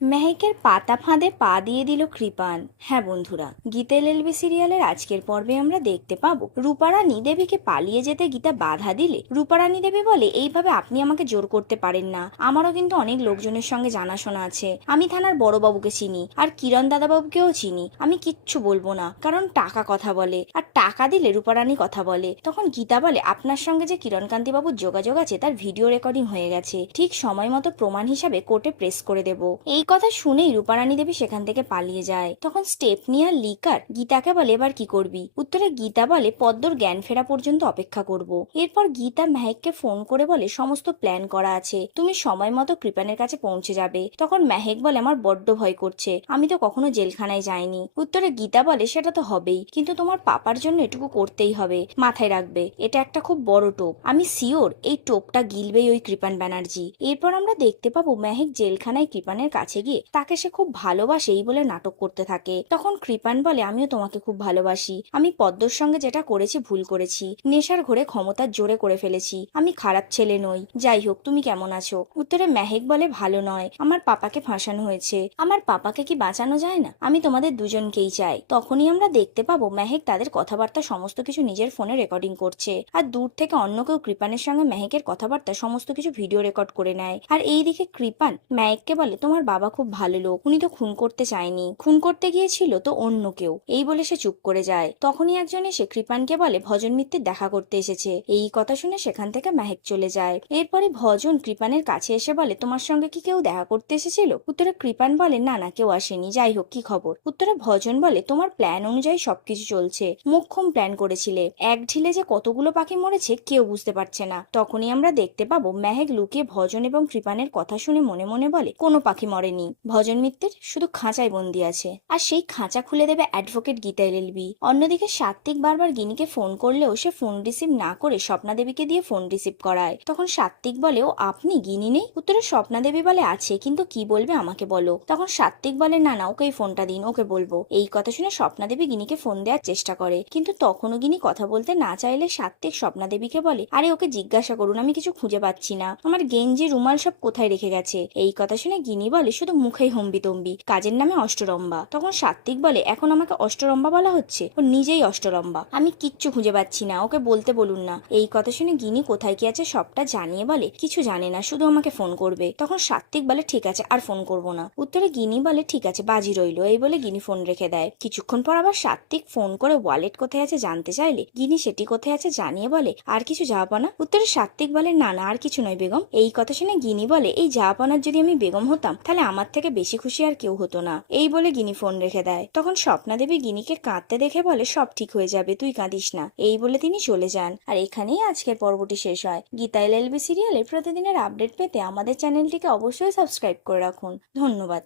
মেহেকের পাতা ফাঁদে পা দিয়ে দিল কৃপান। হ্যাঁ বন্ধুরা, গীতা এলএলবি সিরিয়ালের আজকের পর্বে আমরা দেখতে পাবো রূপারানী দেবীকে পালিয়ে যেতে গীতা বাধা দিলে রূপারানী দেবী বলে, এইভাবে আপনি আমাকে জোর করতে পারেন না, আমারও কিন্তু অনেক লোকজনের সঙ্গে জানাশোনা আছে, আমি থানার বড়বাবুকে চিনি আর কিরণ দাদাবাবুকেও চিনি, আমি কিচ্ছু বলবো না, কারণ টাকা কথা বলে, আর টাকা দিলে রূপারানী কথা বলে। তখন গীতা বলে, আপনার সঙ্গে যে কিরণকান্তি বাবুর যোগাযোগ আছে তার ভিডিও রেকর্ডিং হয়ে গেছে, ঠিক সময় মতো প্রমাণ হিসাবে কোর্টে প্রেস করে দেব। এই কথা শুনেই রূপারানী দেবী সেখান থেকে পালিয়ে যায়। তখন স্টেপনি আর লিকার গীতাকে বলে, এবার কি করবি? উত্তরে গীতা বলে, পদ্মর জ্ঞান ফেরা পর্যন্ত অপেক্ষা করব। এরপর গীতা মেহেককে ফোন করে বলে, সমস্ত প্ল্যান করা আছে, তুমি সময় মতো কৃপানের কাছে পৌঁছে যাবে। তখন মেহেক বলে, আমার বড্ড ভয় করছে, আমি তো কখনো জেলখানায় যাইনি। উত্তরে গীতা বলে, সেটা তো হবেই, কিন্তু তোমার পাপার জন্য এটুকু করতেই হবে, মাথায় রাখবে এটা একটা খুব বড় টোপ, আমি শিওর এই টোপটা গিলবেই ওই কৃপান ব্যানার্জি। এরপর আমরা দেখতে পাবো মেহেক জেলখানায় কৃপানের কাছে গিয়ে তাকে সে খুব ভালোবাসে এই বলে নাটক করতে থাকে। তখন কৃপান বলে, আমিও তোমাকে খুব ভালোবাসি, আমি পদ্মর সঙ্গে যেটা করেছি ভুল করেছি, নেশার ঘোরে ক্ষমতার জোরে করে ফেলেছি, আমি খারাপ ছেলে নই, যাই হোক তুমি কেমন আছো? উত্তরে মেহেক বলে, ভালো নয়, আমার পাপাকে ফাঁসানো হয়েছে, আমার পাপাকে কি বাঁচানো যায় না? আমি তোমাদের দুজনকেই চাই। তখনই আমরা দেখতে পাবো মেহেক তাদের কথাবার্তা সমস্ত কিছু নিজের ফোনে রেকর্ডিং করছে, আর দূর থেকে অন্য কেউ কৃপানের সঙ্গে মেহেকের কথাবার্তা সমস্ত কিছু ভিডিও রেকর্ড করে নেয়। আর এইদিকে কৃপান মেহেককে বলে, তোমার বাবা খুব ভালো লোক, উনি তো খুন করতে চায়নি, খুন করতে গিয়েছিল তো অন্য কেউ, এই বলে সে চুপ করে যায়। তখনই একজন এসে কৃপানকে বলে, ভজন মিত্তির দেখা করতে এসেছে। এই কথা শুনে সেখান থেকে মেহেক চলে যায়। এরপরে ভজন কৃপানের কাছে এসে বলে, তোমার সঙ্গে কি কেউ দেখা করতে এসেছিল? উত্তরে কৃপান বলে, না না, কেউ আসেনি, যাই হোক কি খবর? উত্তরে ভজন বলে, তোমার প্ল্যান অনুযায়ী সবকিছু চলছে, মোক্ষম প্ল্যান করেছিলে, এক ঢিলে যে কতগুলো পাখি মরেছে কেউ বুঝতে পারছে না। তখনই আমরা দেখতে পাবো মেহেক লুকিয়ে ভজন এবং কৃপানের কথা শুনে মনে মনে বলে, কোনো পাখি মরেনি, ভজন মিত্তির শুধু খাঁচায় বন্দি আছে, আর সেই খাঁচা খুলে দেবে অ্যাডভোকেট গীতা এলএলবি। অন্যদিকে সাত্বিক বারবার গিনিকে ফোন করলেও সে ফোন রিসিভ না করে স্বপ্না দেবীকে দিয়ে ফোন রিসিভ করায়। তখন সাত্বিক বলে, ও আপনি? গিনি নেই? উত্তরে স্বপ্না দেবী বলে, আছে, কিন্তু কি বলবে আমাকে বলো। তখন সাত্বিক বলে, না না, ওকেই ফোনটা দিন, ওকে বলবো। এই কথা শুনে স্বপ্না দেবী গিনিকে ফোন দেওয়ার চেষ্টা করে, কিন্তু তখনও গিনি কথা বলতে না চাইলে সাত্বিক স্বপ্না দেবীকে বলে, আরে ওকে জিজ্ঞাসা করুন, আমি কিছু খুঁজে পাচ্ছি না, আমার গেঞ্জি রুমাল সব কোথায় রেখে গেছে। এই কথা শুনে গিনি বলে, শুধু মুখেই হম্বিতম্বি, কাজের নামে অষ্টরম্বা। তখন সাত্বিক বলে, এখন আমাকে অষ্টরম্বা বলা হচ্ছে? ও নিজেই অষ্টরম্বা, আমি কিচ্ছু খুঁজে পাচ্ছি না, ওকে বলতে বলুন না। এই কথা শুনে গিনি কোথায় কি আছে সবটা জানিয়ে বলে, কিছু জানে না, শুধু আমাকে ফোন করবে। তখন সাত্বিক বলে, ঠিক আছে, আর ফোন করবো না। উত্তরে গিনি বলে, ঠিক আছে, বাজি রইলো, এই বলে গিনি ফোন রেখে দেয়। কিছুক্ষণ পর আবার সাত্বিক ফোন করে ওয়ালেট কোথায় আছে জানতে চাইলে গিনি সেটি কোথায় আছে জানিয়ে বলে, আর কিছু জাহাপনা? উত্তরে সাত্বিক বলে, না না, আর কিছু নয় বেগম। এই কথা শুনে গিনি বলে, এই জাহাপনার যদি আমি বেগম হতাম তাহলে আমার থেকে বেশি খুশি আর কেউ হতো না। এই বলে গিনি ফোন রেখে দেয়। তখন স্বপ্না দেবী গিনিকে কাঁদতে দেখে বলে, সব ঠিক হয়ে যাবে, তুই কাঁদিস না, এই বলে তিনি চলে যান। আর এখানেই আজকের পর্বটি শেষ হয়। গীতা এলএলবি সিরিয়ালের প্রতিদিনের আপডেট পেতে আমাদের চ্যানেলটিকে অবশ্যই সাবস্ক্রাইব করে রাখুন। ধন্যবাদ।